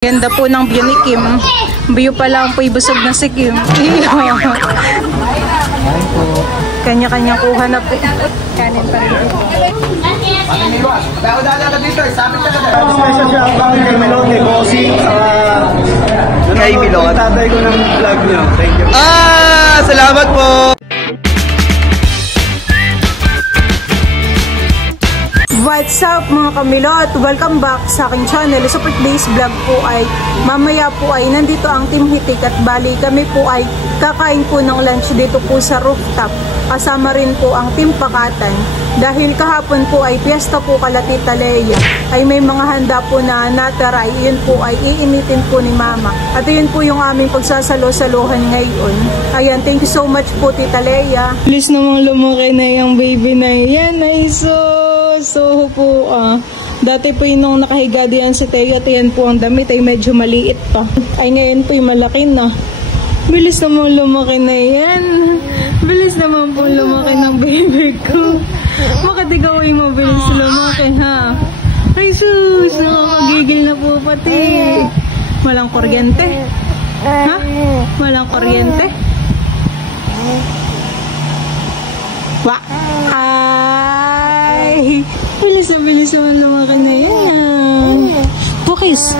Ganda po ng view ni Kim. View pa lang po ibusog na si Kim. Kanya-kanya kuha na po. Kanin pa rin. Special shout out kay Melone, Bossing, kay Milon. Tatay ko ng vlog niyo. Thank you. Salamat po. What's up mga kamilot? Welcome back sa aking channel. Sa today's vlog po ay mamaya po ay nandito ang Team Hitik at bali kami po ay kakain po ng lunch dito po sa rooftop. Kasama rin po ang Team Pakatan. Dahil kahapon po ay piyesta po kala Tita Leia ay may mga handa po na natara. Yun po ay iinitin po ni Mama. At yun po yung aming pagsasalo-saluhan ngayon. Ayan, thank you so much po Tita Leia. Please namang lumaki na yung baby na yan ay so po dati po yung nung nakahiga diyan si Teo at yan po ang damit ay medyo maliit pa. Ay ngayon po yung malaki na. Bilis naman lumaki na yan. Bilis naman po lumaki ng baby ko. Bakit ikaw ay mabilis lumaki ha? Ay sus, nakakagigil na po pati. Walang kuryente. Ha? Walang kuryente. Ay, bilis naman lumaki na yan. Bakis,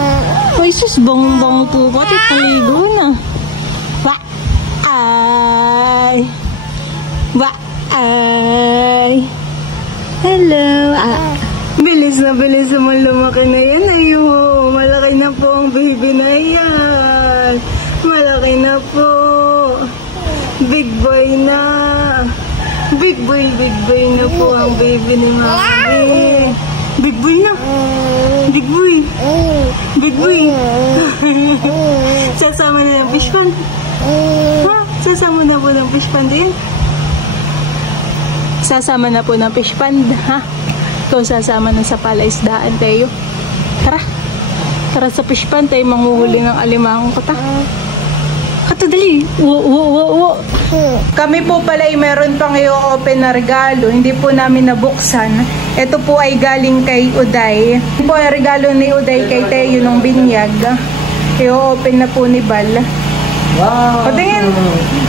ay sus, bang po pati paligo na. Ay. Hello. Bilis naman lumaki na yan. Ayun, malaki na po ang baby na yan. Malaki na po. Big boy na. Big boy na po ang baby ni Mami. Big boy na. Big boy. Sasama na ng fish pond. Ha? Sasama na po ng fish pond din. Sasama na po ng fish pond, ha? Ikaw sasama na sa palaisdaan, Teo. Tara sa fish pond, tayo manghuhuli ng alimango ko, ta. Kato, dali. Wo. Kami po pala ay meron pang i-open na regalo. Hindi po namin nabuksan. Ito po ay galing kay Uday. Ito po ay regalo ni Uday kay Teo nung binyag. I-open na po ni Bal. Wow! Patingin!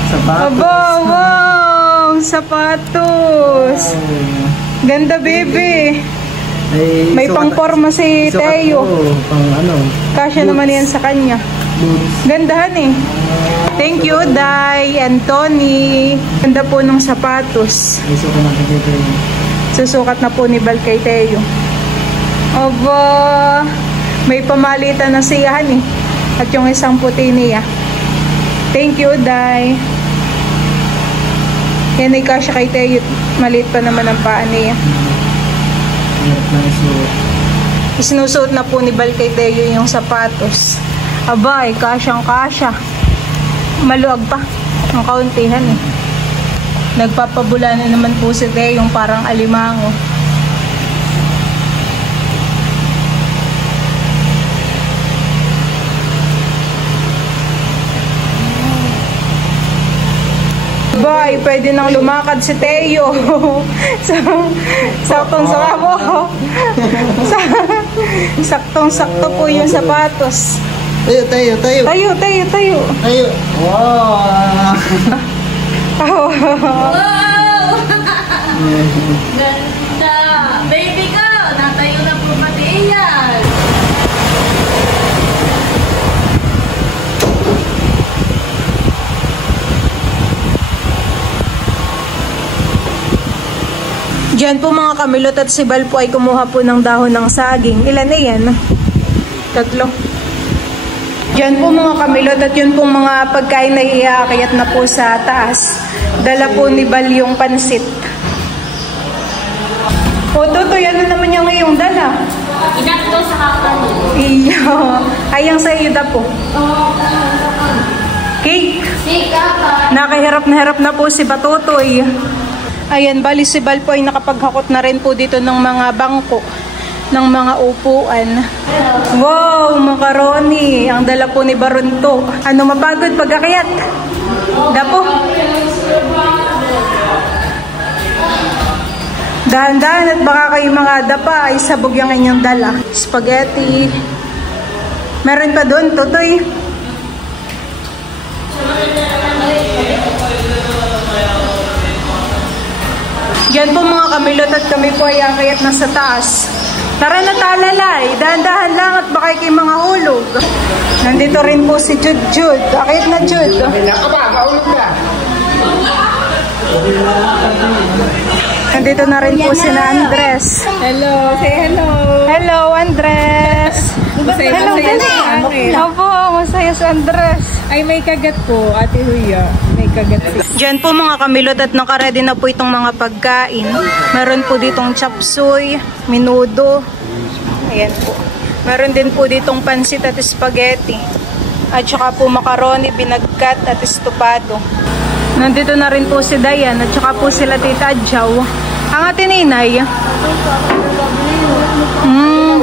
Sapatos! Wow! Sapatos! Ganda, baby! May pang-forma si Teo. Kasya naman yan sa kanya. Gandahan eh. Thank you, Day and Tony. Ganda po ng sapatos. Susukat na po ni Bal kay Teo. Aba! May pamalitan na siyahan eh. At yung isang puti niya. Thank you, Day. Yan ay kasya kay Teo. Maliit pa naman ang paa niya. Isinusuot na po ni Bal kay Teo yung sapatos. Aba, ay kasyang-kasya. Maluag pa. Ang kauntihan eh. Nagpapabula na naman po si Teo yung parang alimango. Bay, pwede nang lumakad si Teo. Saktong-sakto po yung sapatos. Tayo. Tayo. Wow! Ganda! Baby ko! Natayo na po pati iyan! Diyan po mga kamilot at si Bal po ay kumuha po ng dahon ng saging. Ilan na yan? 3. Diyan po mga kamilot at yun pong mga pagkain na iakayat na po sa taas. Dala po ni Bal yung pansit. O Totoy, ano naman yung ngayong dala? Inakto sa kapan. Iyo. Ayang sa iyo da po. Cake. Nakahirap na po si Batotoy. Ayan, bali si Bal po ay nakapaghakot na rin po dito ng mga bangko, ng mga upuan. Wow, macaroni. Ang dala po ni Barunto. Ano, mapagod pag-akyat? Dapo. Dahan-dahan at baka kayo mga dapa ay sabog yung inyong dala. Spaghetti. Meron pa doon, Tutoy. Yan po mga kamilot at kami po ay akayat na sa taas. Tara na talalay, dahan-dahan lang at baka kayo mga hulog. Nandito rin po si Jude. Akayat na Jude. Nandito na rin po si na Andres. Hello, say hello. Hello, Andres. Hello, Opo, masaya si Andres. Ay, may kagat po, Ate Huya. May kagat po. Diyan po mga kamilot at nakaredy na po itong mga pagkain. Meron po ditong chapsuy, minudo. Ayan po. Meron din po ditong pansit at spaghetti. At saka po macaroni, binagkat at estopado. Nandito na rin po si Dayan at saka po sila Tita Adjaw. Ang ate ninay.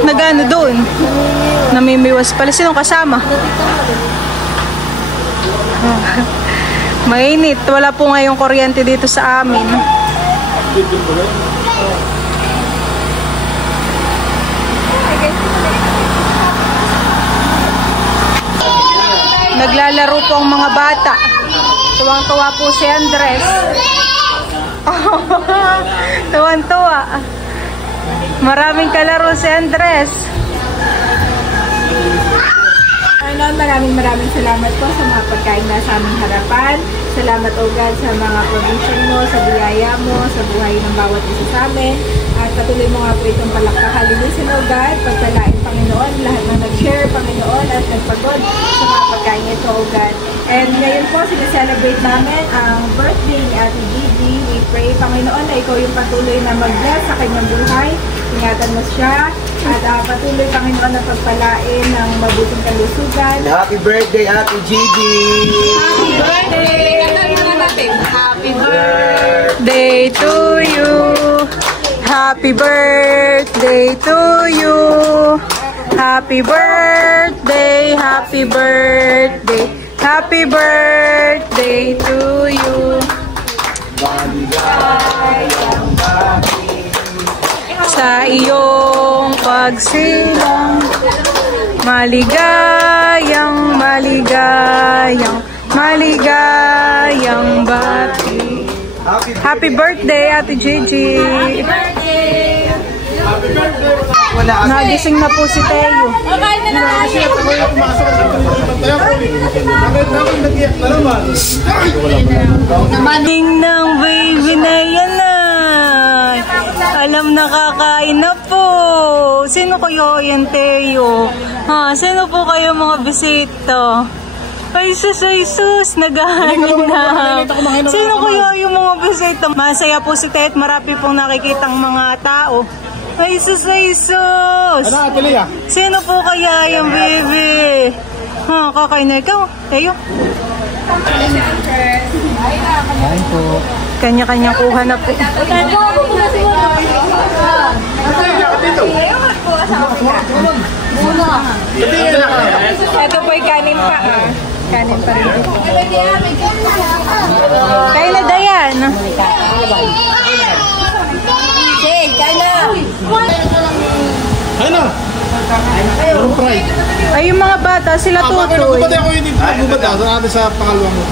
Nagano doon? Namimiwas pala. Sinong kasama? Mainit. Wala po ngayong kuryente dito sa amin. Naglalaro po ang mga bata. Tuwang-tuwa po si Andres. Tuwang-tuwa. Maraming kalaro si Andres. Maraming salamat po sa mga pagkain na sa aming harapan. Salamat o God sa mga provision mo, sa biyaya mo, sa buhay ng bawat isa sa amin. At patuloy mo nga po itong palakpakan. Linisin o God, pagpalain Panginoon, lahat na nag-share Panginoon at nagpagod sa mga pagkain ito o God. And ngayon po, sineselebrate namin ang birthday ni Ate Gigi. We pray Panginoon na ikaw yung patuloy na mag-bless sa kanyang buhay. Ingatan mo siya. At patuloy Panginoon na pagpalain ng mabuting kalusugan. Happy birthday, Ate Gigi! Happy birthday! Happy Birthday to you. Happy birthday to you. Happy birthday, happy birthday. Happy birthday to you. Sa iyong pagsilang, maligayang, maligayang, maligayang bati. Happy birthday, Ate Gigi. Happy birthday! Nagising na po si Teo. Kain na naman! Ding ng baby na yan ay. Alam na kakain na po. Sino kayo yan, Teo? Ha, sino po kayo mga bisita? Ay sus, naghahanap na. Sino kaya yung mga bisita? Masaya po si Teo at marami pong nakikitang mga tao. Ay sus. Sino po kaya yung baby? Ha, kakain na ikaw, Teo? Kanya-kanya kuha na po. Ito po ay kanin pa Kanin pa rin ito. Kain na, Dayan. Jade, kain na! Ano? Anong fry? Ay, yung mga bata, sila tutoy. Nagbubad ako yun dito. Nagbubad ako. Doon natin sa pangalawang mo.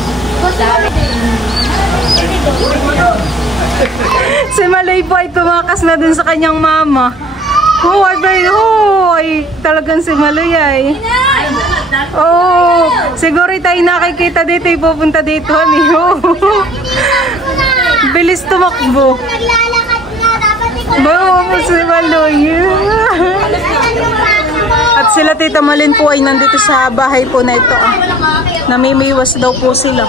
Si Maloy po ay tumakas na dun sa kanyang mama. Hoy, talagang si Maloy ay. Oh, siguro tayo nakikita dito, ipupunta dito, amiho. Bilis tumakbo. Naglalakad nga, dapat ikaw. Bawa mo si Maloy. At sila Tita Malin po ay nandito sa bahay po na ito. Namimiwas daw po sila.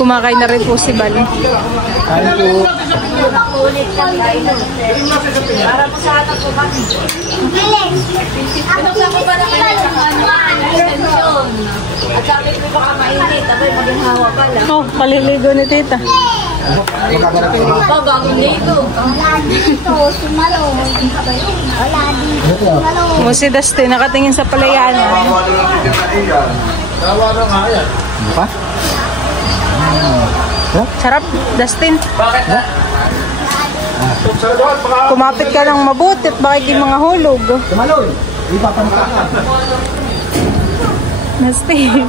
Kumakain na rin po si Bali. Kain po. Para po sa anak ko kami. Ano sa ko para kayo sa extension? At sabi ko baka mainit, abay maghahawa pala. Oh, paliligo ni Tita. Bagong ligo. Wala dito, sumalo. Wala dito, sumalo. Mo si Dustin, nakatingin sa palayanan. Tawa na nga yan. Pa? Sarap, Dustin. Kumapit ka ng mabuti at baka yung mga hulog. Tumaloy. Nasting.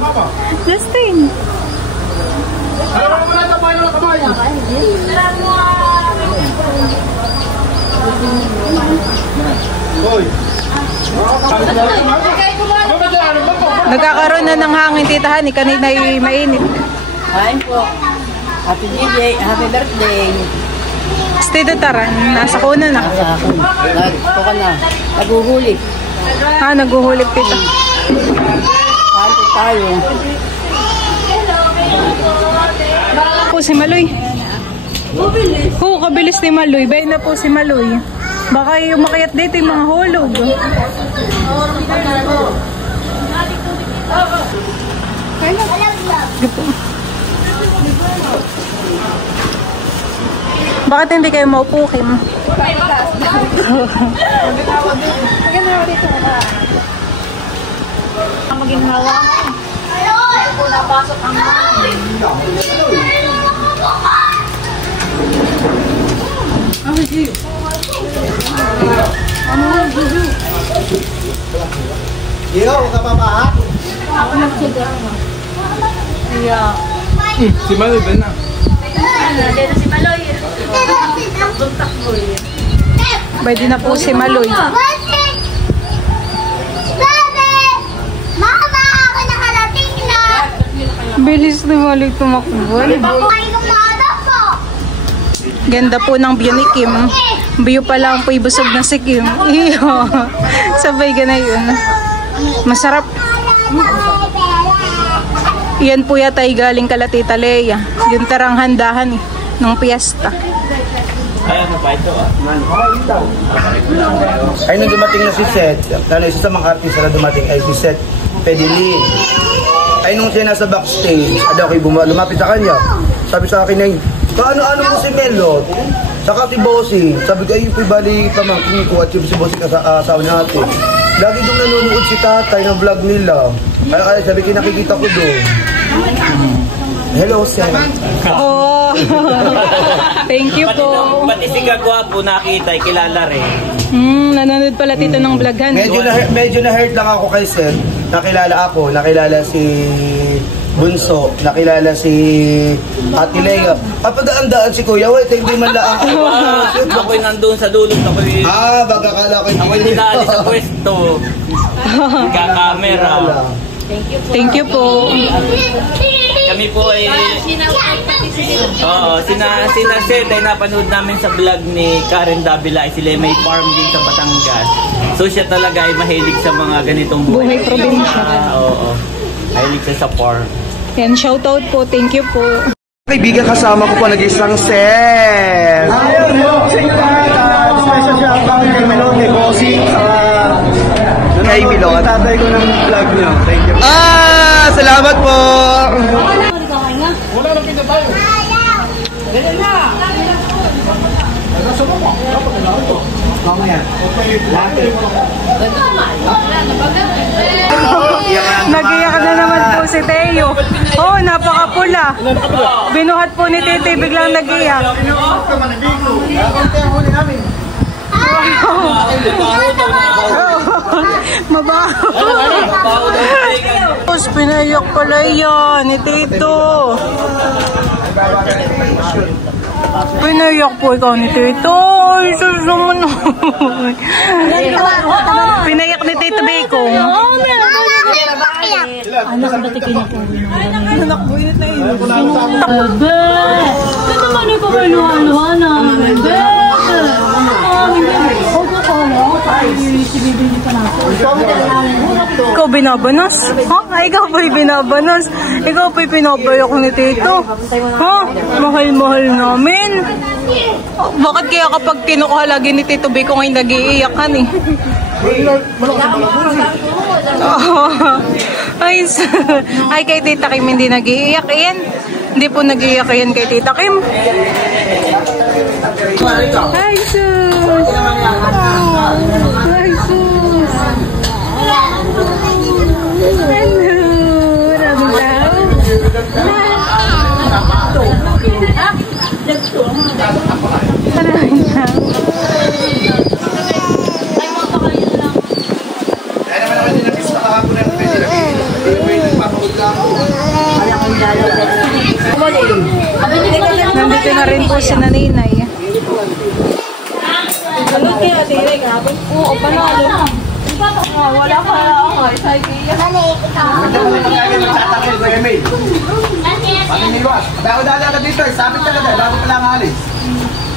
Nasting. Nagkakaroon na ng hangin, Tita Hani. Kanina ay mainit. Kain po. Happy birthday. Happy birthday. Stay taran. Nasa kuna na. Ito ka na. Naguhuli. Naguhulip, Tita. Kain po tayo. Po si Maloy. Kabilis ni Maloy. Bayan na po si Maloy. Baka yung makayat dito yung mga hulog. Bakit hindi kayo maupo, Kim? Maginhawa. Kung napasok ang Iyo, ka pa ba ha? Si Maloy ba na? dito si Maloy. Pwede na po si Maloy. Mama, ako nakarating na. Bilis ni Maloy tumakbo. Ay, kumada po. Ganda po ng view ni Kim. View pa lang po ibusog na si Kim. Iyo. Sabay ka na yun. Masarap. Yan po yata ay galing kala Tita Lea. Yung tarang handahan ng piyesta. Ay, nung dumating na si Seth, lalo isa sa mga artista na dumating ay si Seth Pedili. Ay, nung siya nasa backstage, ada ako'y lumapit sa kanya. Sabi sa akin ay, kaano-ano mo si Melot? Saka si Bossy. Sabi ko, ay, yung bali pamangkin ko at yung si Bossy asawa natin. Lagi doon nanonood si tatay ng vlog nila. Kaya sabi ko, nakikita ko doon. Hello, Seth. Oh. Thank you po. Pati si Gagwapo nakita, kilala rin. Nanonood pala Tito ng vloghan. Medyo na-hurt lang ako kay Seth. Nakilala si Bunso, nakilala si Ate Lea. Kapag ang si Kuya, wait, hindi man lang ako. Ako'y nandun sa dulot, ako'y Bagakala ko hindi naalis sa pwesto. Nagka-camera. Thank you po. Kami po ay sina Seth ay napanood namin sa vlog ni Karen Davila. Sila may farm din sa Batangas. So siya talaga ay mahilig sa mga ganitong Buhay probinsya. Oo. Mahilig siya sa farm. Yan, shoutout po. Thank you po. Kaibigan, kasama ko po nag-isang Seth. Ayun, sa inyo lahat. Special shout out kay Melon, kay Bossy. Kay Milon. Tatay ko ng vlog niyo. Thank you. Salamat po. Wala lang kita tayo. Ayaw. Nag-iyak na naman po si Teo. Oh, napakapula. Binuhat po ni Tete, biglang nag-iyak. Mabaho. Tapos pinayak pala yan ni Tito. Pinayak po ikaw ni Tito. Ay, susuman. Pinayak ni Tito Bacon. Anak ba tikin ako? Anak po, init na init. Bebe! Ito naman yung kabaluhan-luha namin, bebe! Ikaw binabanos? Ha? Ay, ikaw po'y binabanos. Ikaw po'y pinabayak ni Tito. Ha? Mahal-mahal namin. Bakit kaya kapag kinukuha lagi ni Tito Bacon ay nag-iiyakan eh? Ay, kay Tita Kim hindi nag-iiyak yan. Hindi po nag-iiyak yan kay Tita Kim. Ay, sus! Ay, sus! Hello! Maraming tao. Maraming tao. Nandito na rin po si Naninay. Ano kaya dire grabe? Oo, panalo na. Wala pa ako. Magtatakil ko, Emil. Patiniwas. Kaya ako dala ka dito, sabit talaga, bago pala ang alis.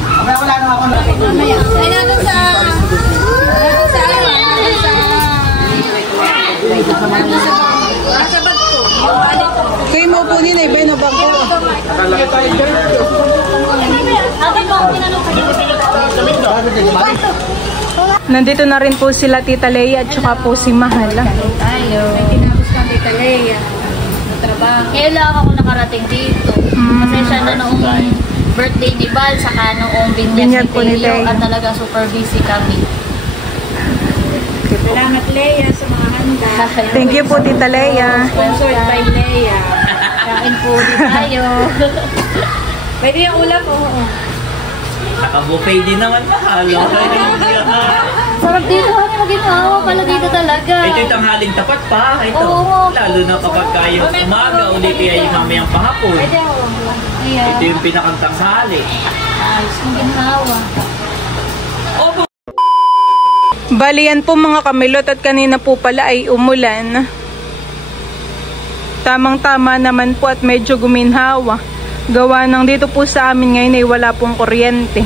Kaya wala na ako na. Ay, nandun sa... Nasa bag ko. Kayo mo po nila, iba na bangko. Nandito na rin po sila Tita Leia at saka po si Mahal. Tayo. May tinapos kang Tita Leia. Trabaho. Kailan ako nakarating dito. Kasi siya na noong birthday ni Val, saka noong binyag po ni ni Teo, Teo. at talaga super busy kami. Salamat Leia sa mga handa. Thank you po Tita Leia. Sponsored by Leia. Kain po din tayo. Pwede yung ulam, oo. Naka-buffet din naman mahal. Sarap dito, honey, mag-inawa pala dito talaga. Ito yung tanghaling tapat pa. Ito. Oo. Lalo na kapag kayong umaga, ulit kaya yung mamayang pahapon. Ayan. Ito yung pinakang tanghali. Ayos, mag-inawa. Bali yan po mga kamilot at kanina po pala ay umulan. Tamang-tama naman po at medyo guminhawa. Gawa ng dito po sa amin ngayon ay wala pong kuryente.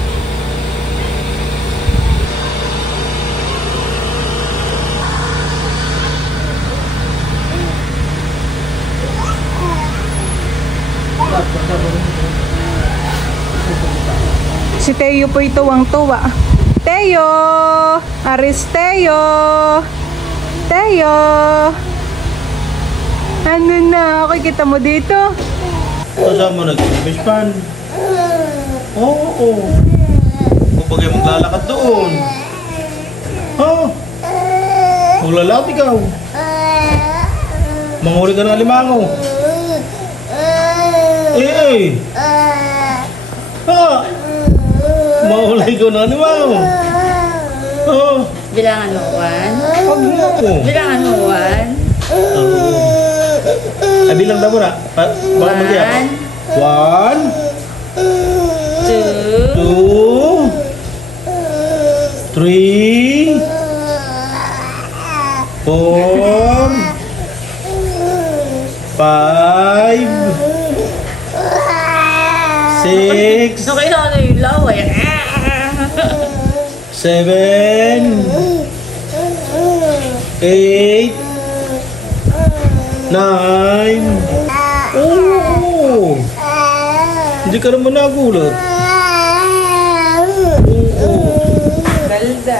Si Teo po ito ang tuwa. Teo! Aris Teo! Teo! Ano na? Kita mo dito? Kasama nag-fish pan. Oo. Kapag ay maglalakad doon. Ha? Maglalakad ikaw. Manghuli ka ng alimango. Ha? Mahulay ko ng alimango. Bilangan mo, 1. Pag mo ako. Bilangan mo, 1. Ay, bilang daw mo na. Baka mag-iyak. 1 2 3 4 5 6 So, kayo ano yung laway? 7 8 9 Oo. Hindi ka naman nagulat. Oo. Galda.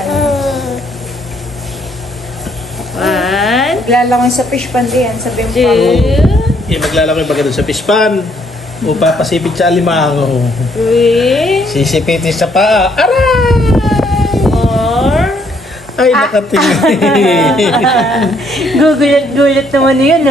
1, Maglalangoy sa fish pan diyan. Sabi mo 2, Maglalaki ba ka doon sa pispan? O papasipit sa alimango? 3, Sisipitin sa paa. Aray! 4, Ay, nakatingin. Gugulat-gulat naman yun,